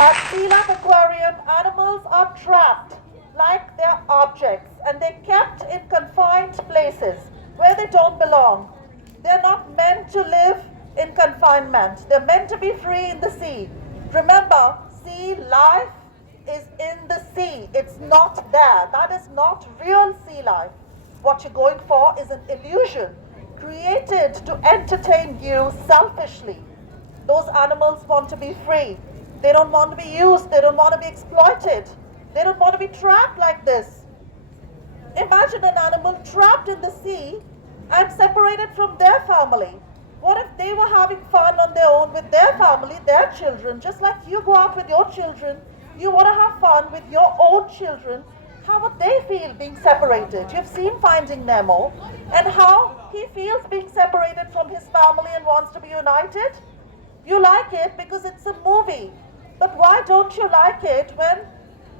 At Sealife Aquarium, animals are trapped like they're objects and they're kept in confined places where they don't belong. They're not meant to live in confinement. They're meant to be free in the sea. Remember, sea life is in the sea. It's not there. That is not real sea life. What you're going for is an illusion created to entertain you selfishly. Those animals want to be free. They don't want to be used. They don't want to be exploited. They don't want to be trapped like this. Imagine an animal trapped in the sea and separated from their family. What if they were having fun on their own with their family, their children, just like you go out with your children, you want to have fun with your own children. How would they feel being separated? You've seen Finding Nemo and how he feels being separated from his family and wants to be united. You like it because it's a movie. But why don't you like it when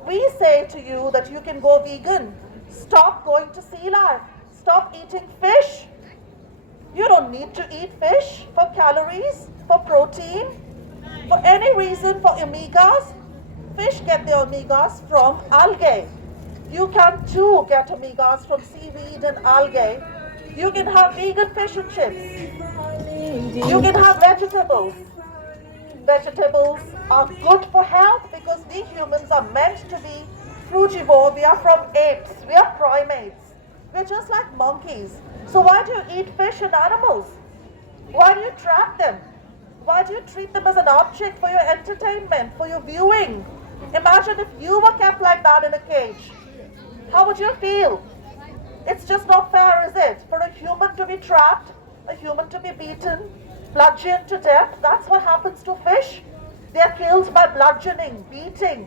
we say to you that you can go vegan? Stop going to sea life. Stop eating fish. You don't need to eat fish for calories, for protein, for any reason, for omegas. Fish get their omegas from algae. You can too get omegas from seaweed and algae. You can have vegan fish and chips. You can have vegetables. Vegetables are good for health because we humans are meant to be frugivore. We are from apes. We are primates. We're just like monkeys. So why do you eat fish and animals? Why do you trap them? Why do you treat them as an object for your entertainment, for your viewing? Imagine if you were kept like that in a cage. How would you feel? It's just not fair, is it? For a human to be trapped, a human to be beaten, bludgeoned to death. That's what happens to fish. They are killed by bludgeoning, beating,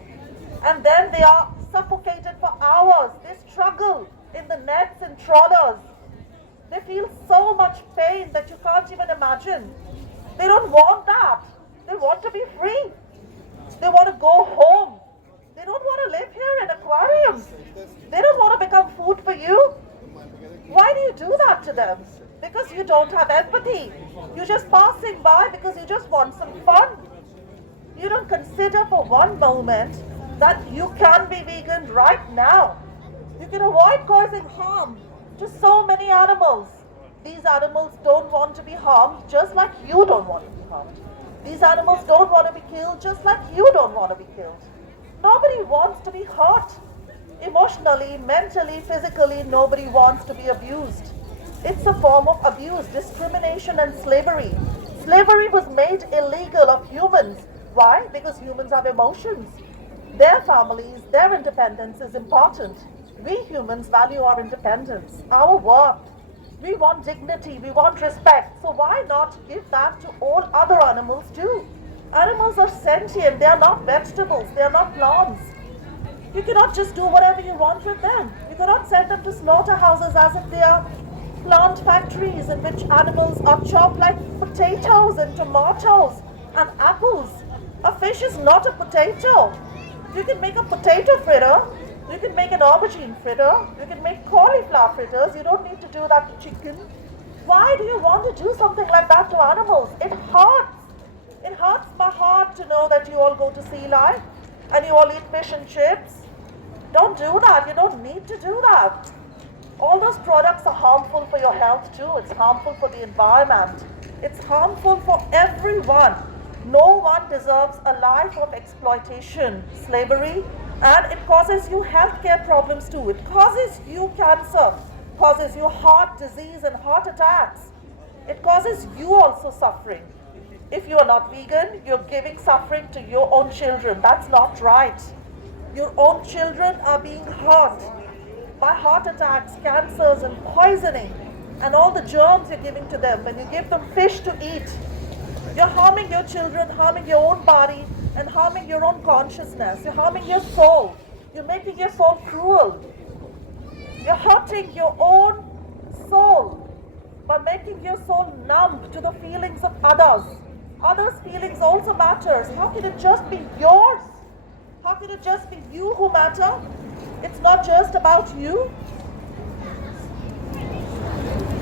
and then they are suffocated for hours. They struggle in the nets and trawlers. They feel so much pain that you can't even imagine. They don't want that. They want to be free. They want to go home. They don't want to live here in aquariums. They don't want to become food for you. Why do you do that to them? Because you don't have empathy. You're just passing by because you just want some fun. You don't consider for one moment that you can be vegan right now. You can avoid causing harm to so many animals. These animals don't want to be harmed just like you don't want to be harmed. These animals don't want to be killed just like you don't want to be killed. Nobody wants to be hurt. Emotionally, mentally, physically, nobody wants to be abused. It's a form of abuse, discrimination, and slavery. Slavery was made illegal of humans. Why? Because humans have emotions. Their families, their independence is important. We humans value our independence, our worth. We want dignity, we want respect. So why not give that to all other animals too? Animals are sentient, they are not vegetables, they are not plants. You cannot just do whatever you want with them. You cannot send them to slaughterhouses as if they are plant factories in which animals are chopped like potatoes and tomatoes and apples. A fish is not a potato. You can make a potato fritter, you can make an aubergine fritter, you can make cauliflower fritters. You don't need to do that to chicken. Why do you want to do something like that to animals? It hurts. It hurts my heart to know that you all go to sea life and you all eat fish and chips. Don't do that. You don't need to do that. All those products are harmful for your health too. It's harmful for the environment. It's harmful for everyone. No one deserves a life of exploitation, slavery, and it causes you healthcare problems too. It causes you cancer, causes you heart disease and heart attacks. It causes you also suffering. If you are not vegan, you're giving suffering to your own children. That's not right. Your own children are being hurt by heart attacks, cancers, and poisoning, and all the germs you're giving to them. When you give them fish to eat, you're harming your children, harming your own body, and harming your own consciousness. You're harming your soul. You're making your soul cruel. You're hurting your own soul by making your soul numb to the feelings of others. Others' feelings also matters. How can it just be yours? How can it just be you who matter? It's not just about you.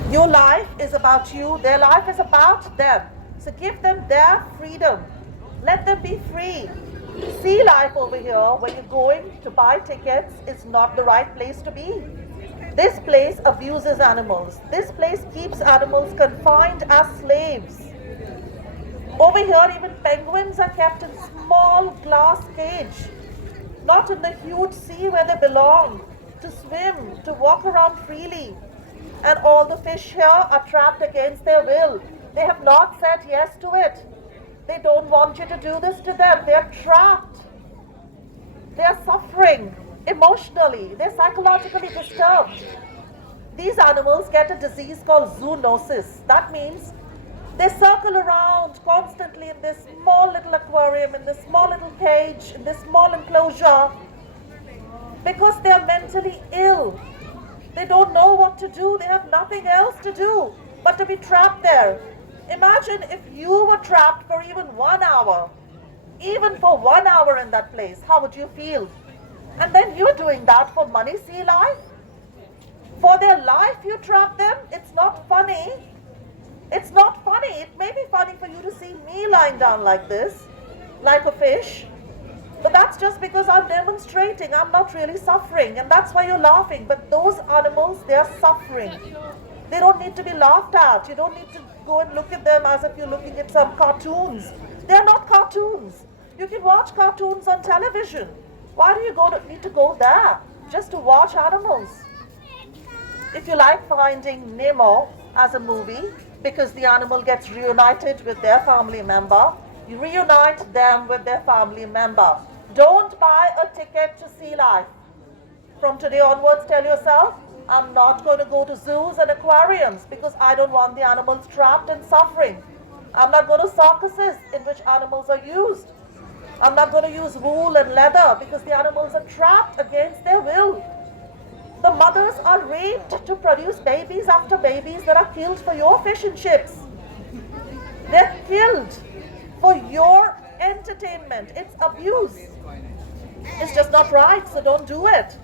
Your life is about you. Their life is about them. So give them their freedom. Let them be free. Sea Life over here, where you're going to buy tickets, is not the right place to be. This place abuses animals. This place keeps animals confined as slaves. Over here, even penguins are kept in small glass cage, not in the huge sea where they belong, to swim, to walk around freely. And all the fish here are trapped against their will. They have not said yes to it. They don't want you to do this to them. They're trapped. They're suffering emotionally. They're psychologically disturbed. These animals get a disease called zoonosis. That means they circle around constantly in this small little aquarium, in this small little cage, in this small enclosure, because they are mentally ill. They don't know what to do. They have nothing else to do but to be trapped there. Imagine if you were trapped for even 1 hour, even for 1 hour in that place. How would you feel? And then you're doing that for money, Sea Life? For their life, you trap them? It's not funny. It's not funny. It may be funny for you to see me lying down like this, like a fish. But that's just because I'm demonstrating. I'm not really suffering. And that's why you're laughing. But those animals, they're suffering. They don't need to be laughed at. You don't need to go and look at them as if you're looking at some cartoons. They're not cartoons. You can watch cartoons on television. Why do you need to go there? Just to watch animals. If you like Finding Nemo as a movie, because the animal gets reunited with their family member, you reunite them with their family member. Don't buy a ticket to Sea Life. From today onwards, tell yourself, I'm not going to go to zoos and aquariums because I don't want the animals trapped and suffering. I'm not going to circuses in which animals are used. I'm not going to use wool and leather because the animals are trapped against their will. The mothers are raped to produce babies after babies that are killed for your fish and chips. They're killed for your entertainment. It's abuse. It's just not right, so don't do it.